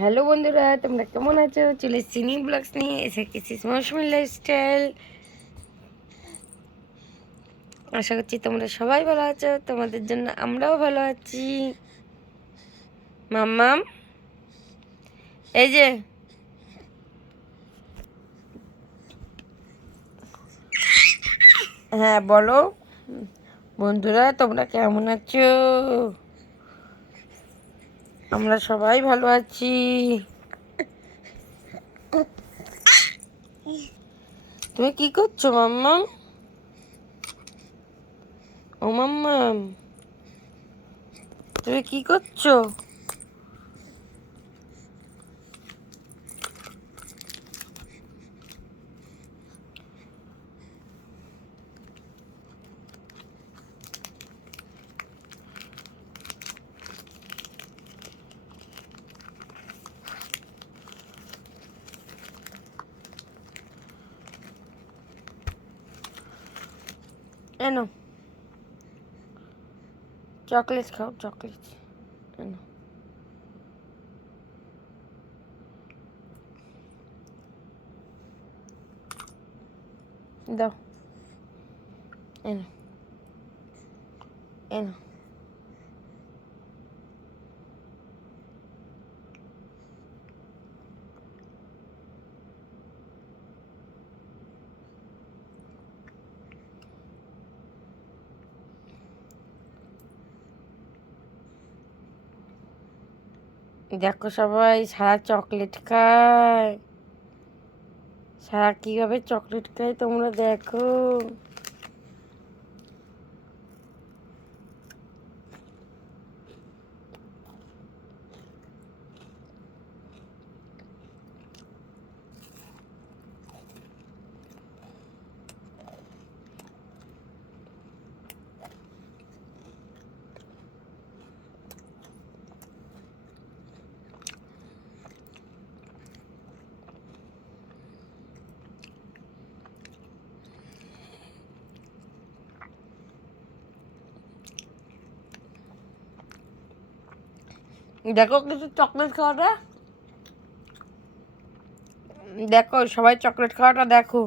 হ্যালো বন্ধুরা, তোমরা কেমন আছো? চলে এসেছি নিউ ব্লগস নিয়ে, এসে গেছি মৌসুমী লাইফস্টাইল। আশা করছি তোমরা সবাই ভালো আছো, তোমাদের জন্য আমরাও ভালো আছি। মাম্মাম, এই যে হ্যাঁ বলো বন্ধুরা, তোমরা কেমন আছো? আমরা সবাই ভালো আছি। তুমি কি করছো মাম্মাম? ও মাম্মাম, তুমি কি করছো? এনো চকলেট খাও, চকলেট এনো। দাও, এনো এনো। দেখো সবাই সারা চকলেট খায়, সারা কিভাবে চকলেট খায় তোমরা দেখো। দেখো কিছু চকলেট খাওয়াটা, দেখো সবাই চকলেট খাওয়াটা দেখো।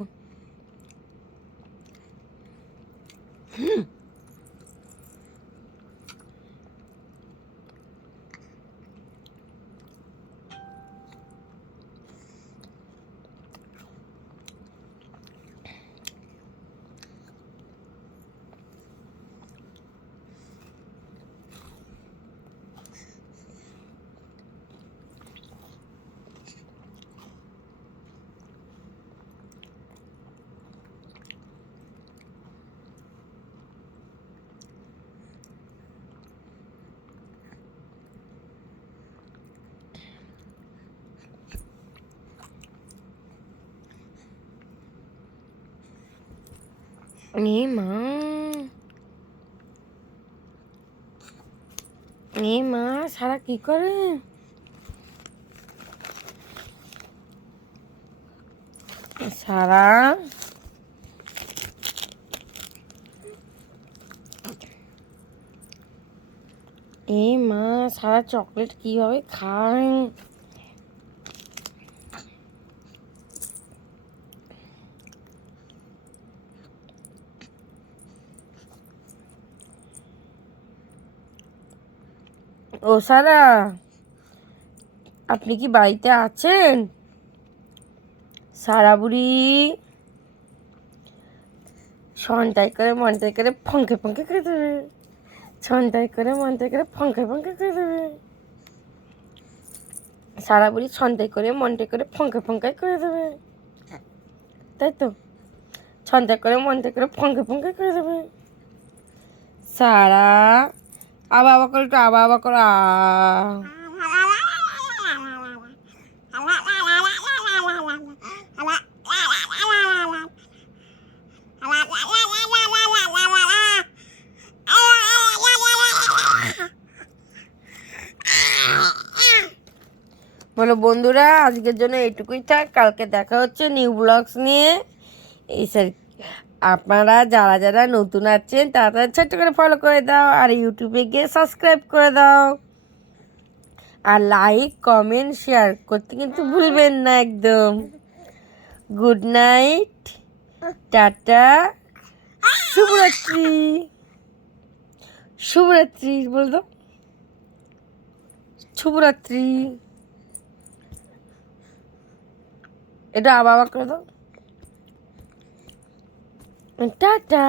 এ মা, এ মা, সারা কি করে? সারা, এ মা, সারা চকলেট কিভাবে খায়? ও সারা, আপনি কি বাড়িতে আছেন? সারা বুড়ি সন্তাই করে মনটাই করে ফঙ্কে ফঙ্কে করে দেবে, সন্তাই করে মনটাই করে ফঙ্কে ফঙ্কে করে দেবে। সারা বুড়ি সন্তাই করে মনটাই করে ফঙ্কে ফঙ্কে করে দেবে, তাই তো? সন্তাই করে মনটাই করে ফঙ্কে ফঙ্কে করে দেবে। সারা আবা আবা করে, একটু আবা আবা করো। বলো বন্ধুরা, আজকের জন্য এইটুকুই থাক, কালকে দেখা হচ্ছে নিউ ব্লগস নিয়ে। এই স্যার, আপনারা যারা যারা নতুন আছেন তারা ছোট্ট করে ফলো করে দাও, আর ইউটিউবে গিয়ে সাবস্ক্রাইব করে দাও। আর লাইক কমেন্ট শেয়ার করতে কিন্তু ভুলবেন না একদম। গুড নাইট, টাটা, শুভরাত্রি। শুভরাত্রি বল তো, শুভরাত্রি। এটা আবার করে দাও, টাটা।